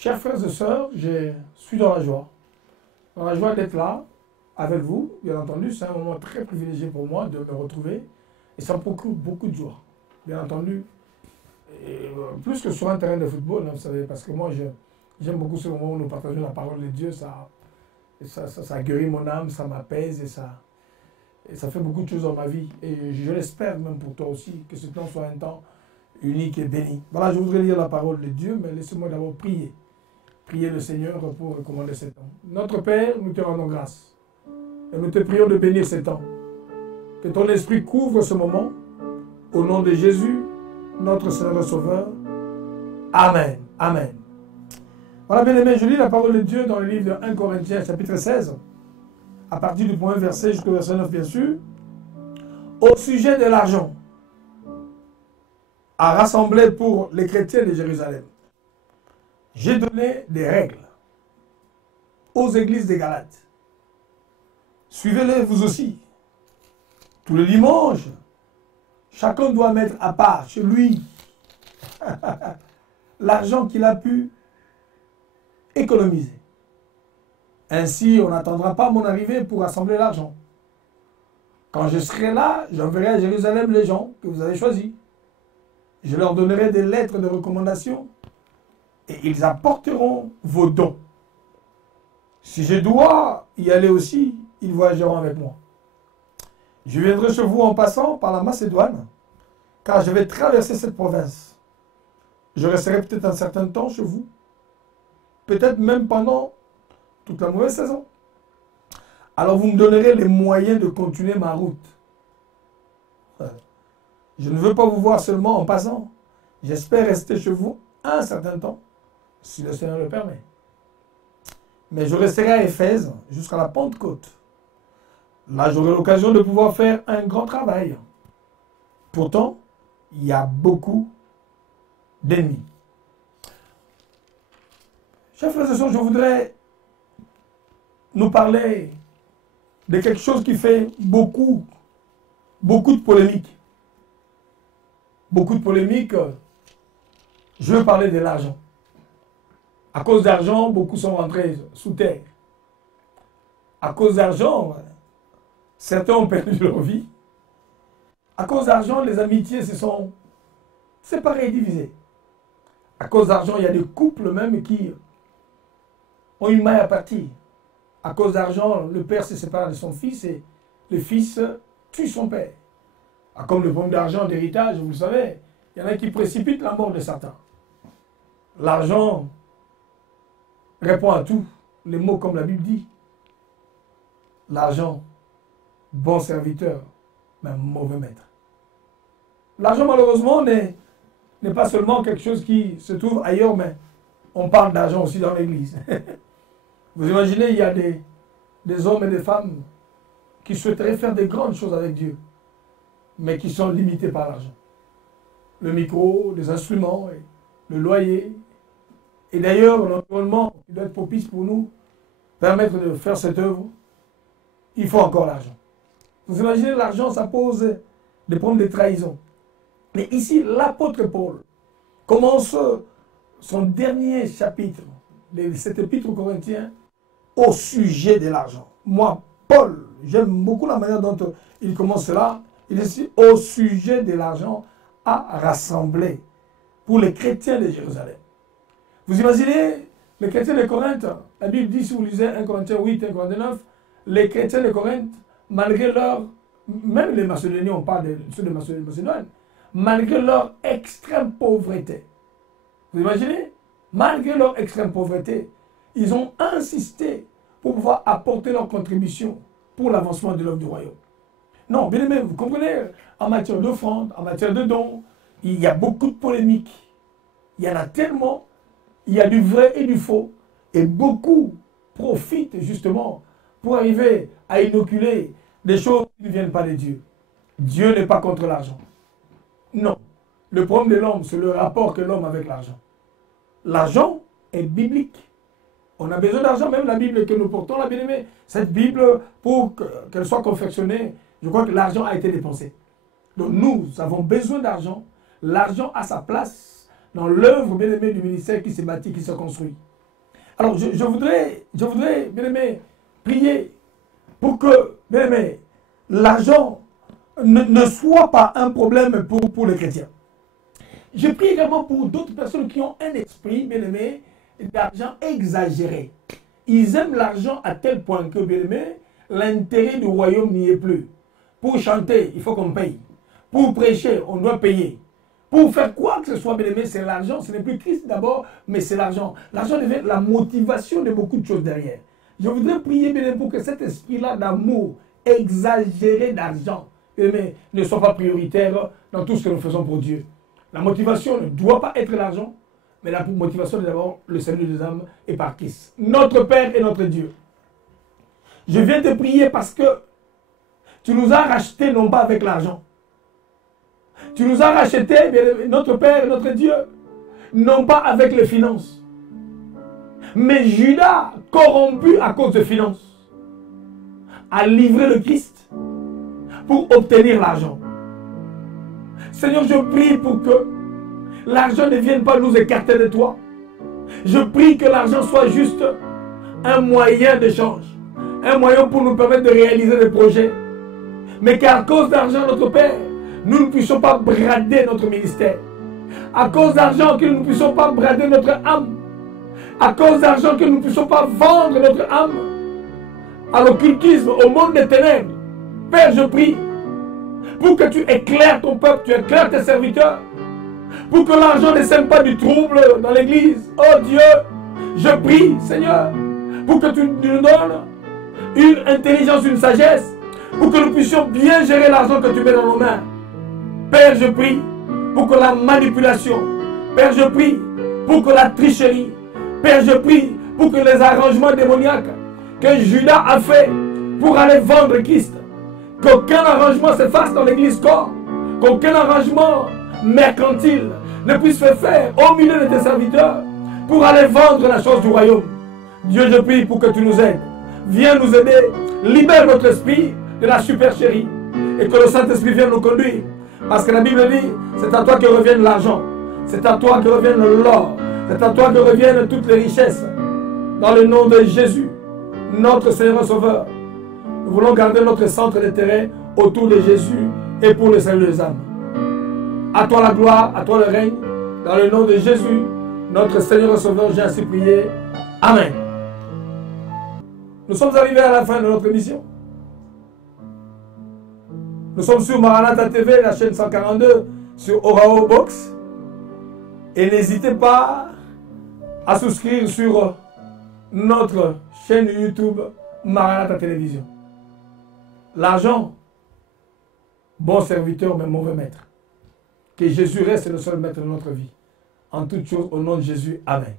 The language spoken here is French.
Chers frères et sœurs, je suis dans la joie. Dans la joie d'être là, avec vous, bien entendu. C'est un moment très privilégié pour moi de me retrouver. Et ça me procure beaucoup de joie, bien entendu. Et, plus que sur un terrain de football, hein, vous savez, parce que moi, j'aime beaucoup ce moment où nous partageons la parole de Dieu. Ça guérit mon âme, ça m'apaise et ça fait beaucoup de choses dans ma vie. Et je l'espère même pour toi aussi, que ce temps soit un temps unique et béni. Voilà, je voudrais lire la parole de Dieu, mais laissez-moi d'abord prier. Prier le Seigneur pour recommander ce temps. Notre Père, nous te rendons grâce. Et nous te prions de bénir ce temps. Que ton esprit couvre ce moment. Au nom de Jésus, notre Seigneur et Sauveur. Amen. Amen. Voilà, bien aimé, je lis la parole de Dieu dans le livre de 1 Corinthiens, chapitre 16, à partir du premier verset jusqu'au verset 9, bien sûr, au sujet de l'argent à rassembler pour les chrétiens de Jérusalem. J'ai donné des règles aux églises des Galates. Suivez-les vous aussi. Tous les dimanches, chacun doit mettre à part chez lui l'argent qu'il a pu économiser. Ainsi, on n'attendra pas mon arrivée pour rassembler l'argent. Quand je serai là, j'enverrai à Jérusalem les gens que vous avez choisis. Je leur donnerai des lettres de recommandation et ils apporteront vos dons. Si je dois y aller aussi, ils voyageront avec moi. Je viendrai chez vous en passant par la Macédoine, car je vais traverser cette province. Je resterai peut-être un certain temps chez vous, peut-être même pendant toute la mauvaise saison. Alors vous me donnerez les moyens de continuer ma route. Je ne veux pas vous voir seulement en passant. J'espère rester chez vous un certain temps, si le Seigneur le permet. Mais je resterai à Éphèse jusqu'à la Pentecôte. Là, j'aurai l'occasion de pouvoir faire un grand travail. Pourtant, il y a beaucoup d'ennemis. Chers frères et sœurs, je voudrais nous parler de quelque chose qui fait beaucoup de polémiques. Beaucoup de polémiques. Je veux parler de l'argent. À cause d'argent, beaucoup sont rentrés sous terre. À cause d'argent, certains ont perdu leur vie. À cause d'argent, les amitiés se sont séparées et divisées. À cause d'argent, il y a des couples même qui ont une maille à partir. À cause d'argent, le père se sépare de son fils et le fils tue son père. Comme le problème d'argent, d'héritage, vous le savez, il y en a qui précipitent la mort de Satan. L'argent répond à tout. Les mots comme la Bible dit. L'argent, bon serviteur, mais mauvais maître. L'argent, malheureusement, n'est pas seulement quelque chose qui se trouve ailleurs, mais on parle d'argent aussi dans l'église. Vous imaginez, il y a des hommes et des femmes qui souhaiteraient faire de grandes choses avec Dieu, mais qui sont limités par l'argent. Le micro, les instruments, le loyer. Et d'ailleurs, l'environnement qui doit être propice pour nous permettre de faire cette œuvre, il faut encore l'argent. Vous imaginez, l'argent, ça pose des problèmes de trahison. Mais ici, l'apôtre Paul commence son dernier chapitre de cet épître aux Corinthiens au sujet de l'argent. Moi, Paul, j'aime beaucoup la manière dont il commence cela. Il est ici au sujet de l'argent à rassembler pour les chrétiens de Jérusalem. Vous imaginez, les chrétiens de Corinthe, la Bible dit, si vous lisez 1 Corinthiens 8, 1 Corinthiens 9, les chrétiens de Corinthe, malgré leur, même les Macédoniens, on parle de ceux de Macédoine, malgré leur extrême pauvreté, vous imaginez, malgré leur extrême pauvreté, ils ont insisté pour pouvoir apporter leur contribution pour l'avancement de l'œuvre du royaume. Non, bien aimé, vous comprenez, en matière d'offrande, en matière de dons, il y a beaucoup de polémiques. Il y en a tellement, il y a du vrai et du faux, et beaucoup profitent justement pour arriver à inoculer des choses qui ne viennent pas de Dieu. Dieu n'est pas contre l'argent. Non. Le problème de l'homme, c'est le rapport que l'homme a avec l'argent. L'argent est biblique. On a besoin d'argent, même la Bible que nous portons, la bien-aimée. Cette Bible, pour qu'elle soit confectionnée, je crois que l'argent a été dépensé. Donc nous avons besoin d'argent. L'argent a sa place dans l'œuvre bien-aimée du ministère qui s'est bâti, qui s'est construit. Alors, je voudrais, bien aimé, prier pour que, bien aimé, l'argent ne soit pas un problème pour les chrétiens. Je prie également pour d'autres personnes qui ont un esprit, bien aimé, d'argent exagéré. Ils aiment l'argent à tel point que, bien aimé, l'intérêt du royaume n'y est plus. Pour chanter, il faut qu'on paye. Pour prêcher, on doit payer. Pour faire quoi que ce soit, bien aimé, c'est l'argent. Ce n'est plus Christ d'abord, mais c'est l'argent. L'argent devient la motivation de beaucoup de choses derrière. Je voudrais prier, bien aimé, pour que cet esprit-là d'amour exagéré d'argent, ne soit pas prioritaire dans tout ce que nous faisons pour Dieu. La motivation ne doit pas être l'argent, mais la motivation est d'abord le salut des âmes et par Christ. Notre Père et notre Dieu. Je viens te prier parce que tu nous as rachetés non pas avec l'argent. Tu nous as rachetés, notre Père et notre Dieu, non pas avec les finances. Mais Judas, corrompu à cause de finances, a livré le Christ pour obtenir l'argent. Seigneur, je prie pour que l'argent ne vienne pas nous écarter de toi. Je prie que l'argent soit juste un moyen d'échange, un moyen pour nous permettre de réaliser des projets. Mais qu'à cause d'argent, notre Père, nous ne puissions pas brader notre ministère. À cause d'argent, que nous ne puissions pas brader notre âme. À cause d'argent, que nous ne puissions pas vendre notre âme à l'occultisme, au monde des ténèbres. Père, je prie pour que tu éclaires ton peuple, tu éclaires tes serviteurs, pour que l'argent ne sème pas du trouble dans l'église. Oh Dieu, je prie, Seigneur, pour que tu nous donnes une intelligence, une sagesse, pour que nous puissions bien gérer l'argent que tu mets dans nos mains. Père, je prie pour que la manipulation, Père, je prie pour que la tricherie, Père, je prie pour que les arrangements démoniaques que Judas a fait pour aller vendre Christ, qu'aucun arrangement se fasse dans l'église corps, qu'aucun arrangement mercantile ne puisse se faire au milieu de tes serviteurs pour aller vendre la chose du royaume. Dieu, je prie pour que tu nous aides. Viens nous aider, libère notre esprit de la supercherie et que le Saint-Esprit vienne nous conduire. Parce que la Bible dit, c'est à toi que revienne l'argent, c'est à toi que revienne l'or, c'est à toi que reviennent toutes les richesses. Dans le nom de Jésus, notre Seigneur Sauveur, nous voulons garder notre centre d'intérêt autour de Jésus et pour le salut des âmes. À toi la gloire, à toi le règne. Dans le nom de Jésus, notre Seigneur et Sauveur, j'ai ainsi prié. Amen. Nous sommes arrivés à la fin de notre émission. Nous sommes sur Maranatha TV, la chaîne 142, sur Orao Box. Et n'hésitez pas à souscrire sur notre chaîne YouTube Maranatha Télévision. L'argent, bon serviteur mais mauvais maître. Que Jésus reste le seul maître de notre vie. En toutes choses, au nom de Jésus. Amen.